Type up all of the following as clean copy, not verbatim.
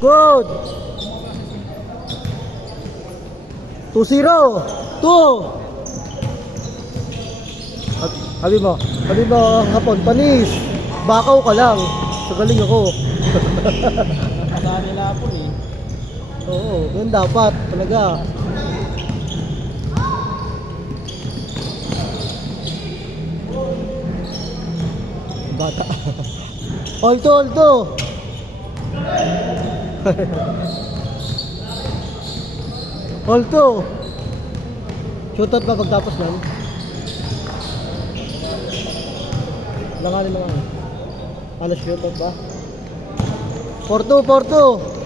Good. 2-0. 2. Sabi mo hapon, panis. Bakaw ka lang. Sagaling ako. Saan nila hapon eh. Oo, yun dapat talaga. Bata. Alto. Alto. Shootout pa pagtapos lang. Langanin mo nga. Alas shootout pa. 4-2.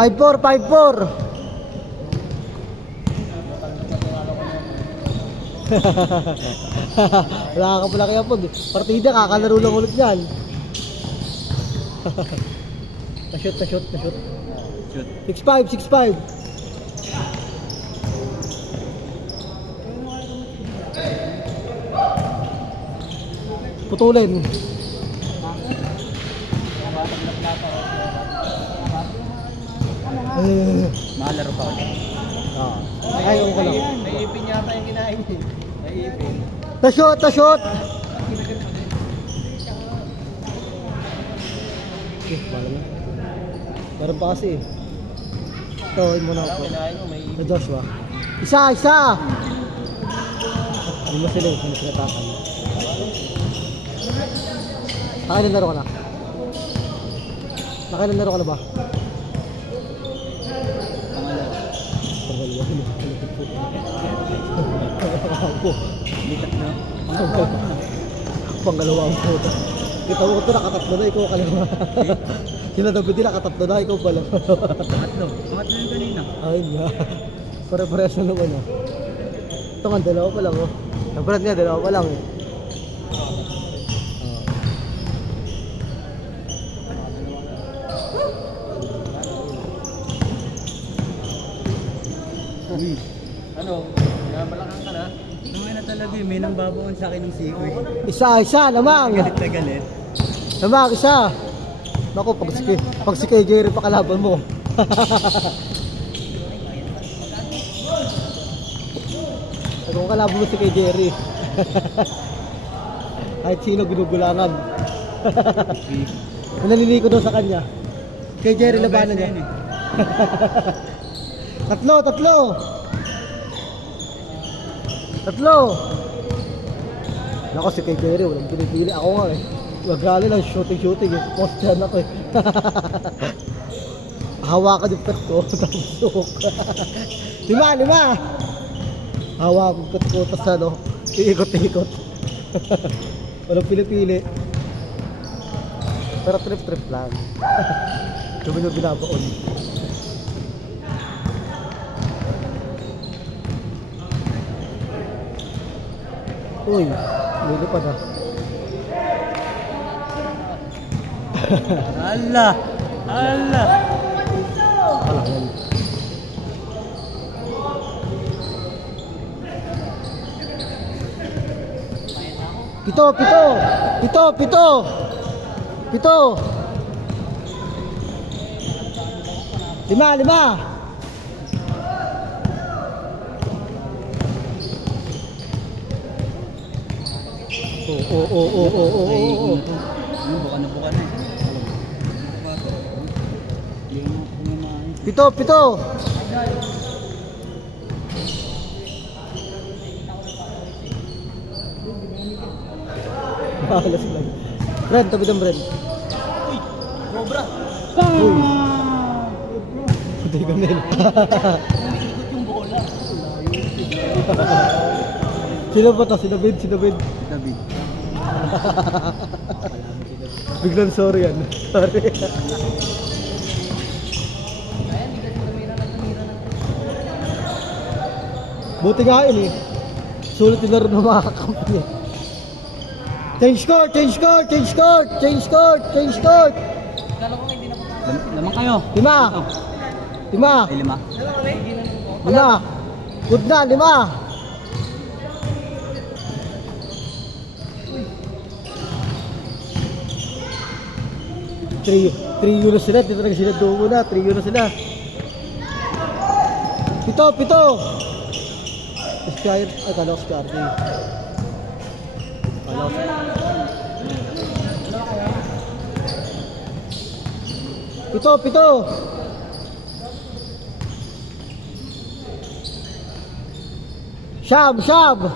5-4. Wala ka pala kaya po. Partida, kakalaro lang ulit yan. Na-shoot. 6-5. Putulin. Mahalaro pa ulit. Ayaw ko lang. May ipin yata yung kinain eh. May ipin. Na-shoot. Bala na. Meron pa kasi eh. Ito, yun muna ako. Na Joshua. Isa! Hindi mo sila tatang. Nakailan ka na? Nakailan ka na ba? Pangalawang po. Kita mo ito nakatatlo na, ikaw kalawa. Sila David din nakatatlo na, ikaw pala. Pangatlo yung kanina. Ayun nga. Pare-pares na naman oh. Ito nga, dalawa pa lang oh. Nabarat nga, dalawa pa lang eh. Ano? Nabalakang ka na? Naman na talaga eh. May nang babaon sa akin ng sikoy. Isa lamang. Galit na galit. Lamang, isa. Naku, pag si kay Jerry pa kalaban mo. Kung kalaban mo si kay Jerry. Kahit sino ginugulangan. Naliliko daw sa kanya. Kay Jerry labanan niya. Tatlo. Nako si kay Jerry, walang pinipili. Ako nga eh. Magali lang, shooting eh. Poster na ko eh. Hawakan yung pet ko, tapos suok. 5. Hawakan yung pet ko, tapos ano, iikot. Walang pinipili. Pero trip lang. Sabi nyo binabaon. Uy, lilipad ah. Allah. Alam. Pito. 5. Oo. Buka na eh. Pito. Balas lang. Brent, tabi ng Brent. Uy, Cobra. Uy. Hindi ka nila. Umiikot yung bola. Sino ba ito? Si David. David. Biglang sorry yan. Sorry. Buti nga yun eh. Sulit yung laro ng mga kakampi niya. Change court! Lamang kayo. 5. Lima. Ay, 5. Lima. Good na, 5. 3 euro sila, dito talaga sila dugo na, 3 euro sila. 7. Sky, ay kala ko Sky. Kala ko. 7. Siyam.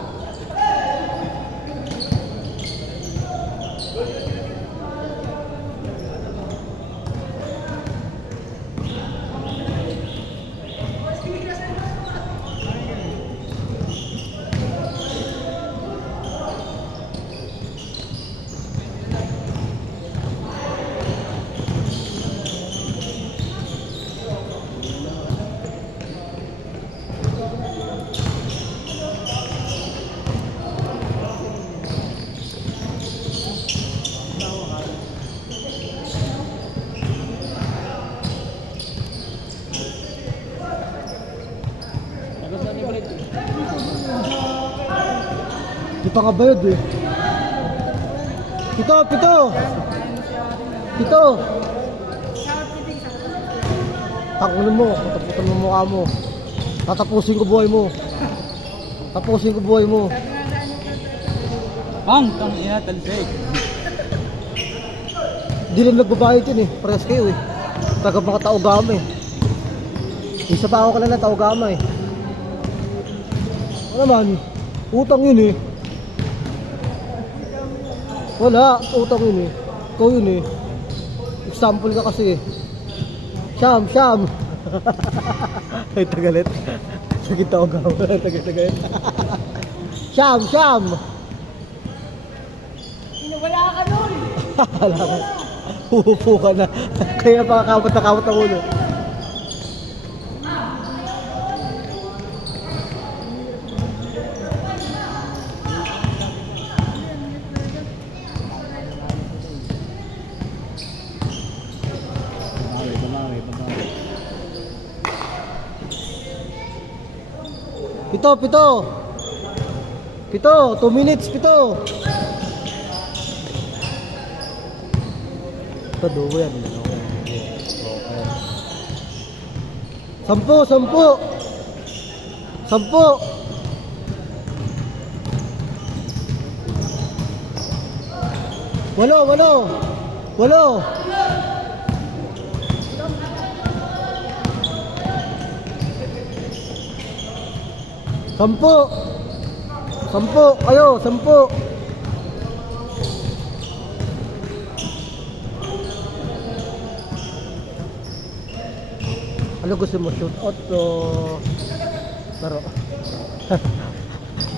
Di pa nga bayad eh. 7. Tangunan mo, tatapusan mo mukha mo. Tatapusin ko buhay mo. Ang ina talsik. Di rin nagbabayad yun eh. Parehas kayo eh. Taga mga Taogama eh. Isa pa ako kanila Taogama eh. Ano naman? Utang yun eh. Wala, utang yun eh. Ikaw yun eh. Example ka kasi eh. Siyam. Ay, tagalit. Sakit ako gawa. Tagalit. Siyam. Wala ka nun! Wala ka. Uupo ka na. Kaya pa kamot ang ulo. Pito, 2 minutes, 7. Ito, dugo yan. 10. 8. 10. Kayo, 10. Ano gusto mo? Shoot out o laro?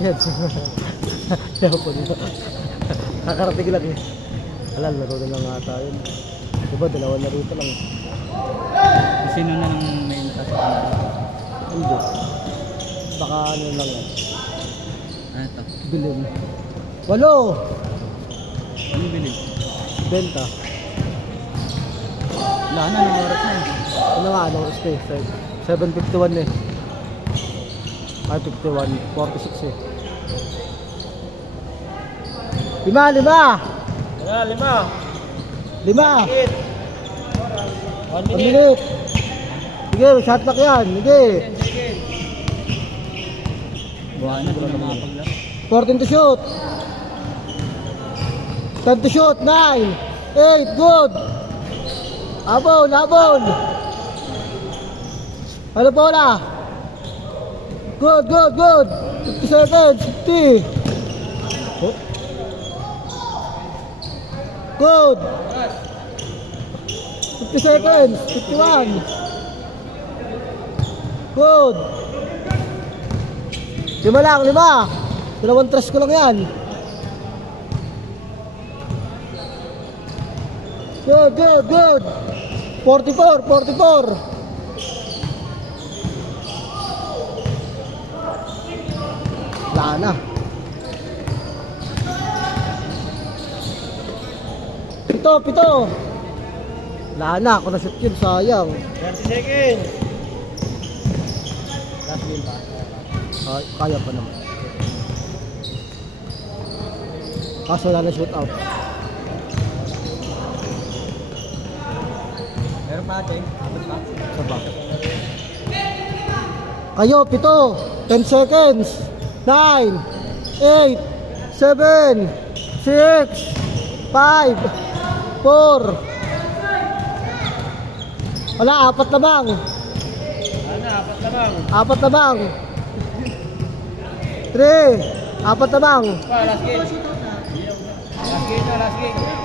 Yan. Yan po dito. Kakarating lang eh. Alal, laro na lang nga tayo. Diba, 2 na rito lang. Sino na nang main task? Hindi. Baka ano lang yan. Ano ito? Bilhin. 8. Ano bilhin? Benta. Wala na, ng oras na. Ano nga, anong oras eh? 7:51 eh. Ay, 51. 46 eh. 5. 5. 1 minute. Sige, shot clock yan. Sige. Buwan na, di na makapaglaro. 14 to shoot. 10 to shoot. 9. 8. Good. Abon. Ano bola? Good. 50 seconds. 50. Oh. Good. 50 seconds. 51. Good. 5 lang. 2 tres ko lang yan. Good. 44. Wala na. Pito. Wala na. Ako na shoot yun. Sayang. 30 seconds. last game pa. Kaya pa naman. Kaso wala na shoot out. Meron pa atin. Abot pa. Saba. Kayo, 7, 10 seconds. 9, 8, 7, 6, 5, 4. Wala, 4 na bang? Ano, 4 na bang? 4 na bang? 3, 4 na bang? Last game. Last game.